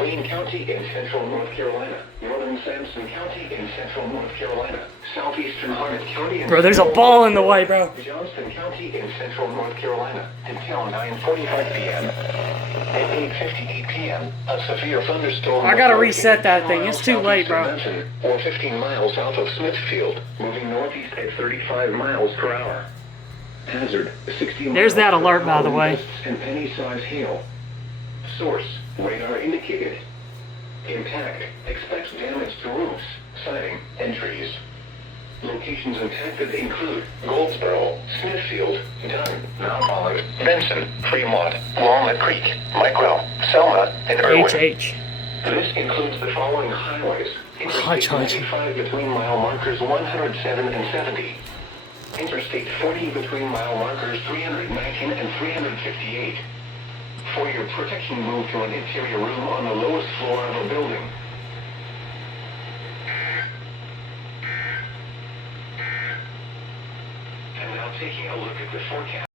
Wayne County in central North Carolina. Northern Sampson County in central North Carolina. Southeastern Harnett County in Bro, there's a ball in the way, bro. Johnston County in central North Carolina. Until 9:45 p.m. At 8:58 p.m., a severe thunderstorm. I gotta reset that thing. It's too late, bro. Mountain, or 15 miles south of Smithfield, moving northeast at 35 miles per hour. Hazard, 60 miles. There's that alert, by the way. And penny-size hail. Source, radar indicated. Impact, expects damage to roofs, siding, and trees. Locations impacted include Goldsboro, Smithfield, Dunn, Mount Olive, Benson, Fremont, Walnut Creek, Micro, Selma, and Irwin. HH. This includes the following highways. Interstate 95 between mile markers 107 and 70. Interstate 40 between mile markers 319 and 358. For your protection, move to an interior room on the lowest floor of a building. And now taking a look at the forecast.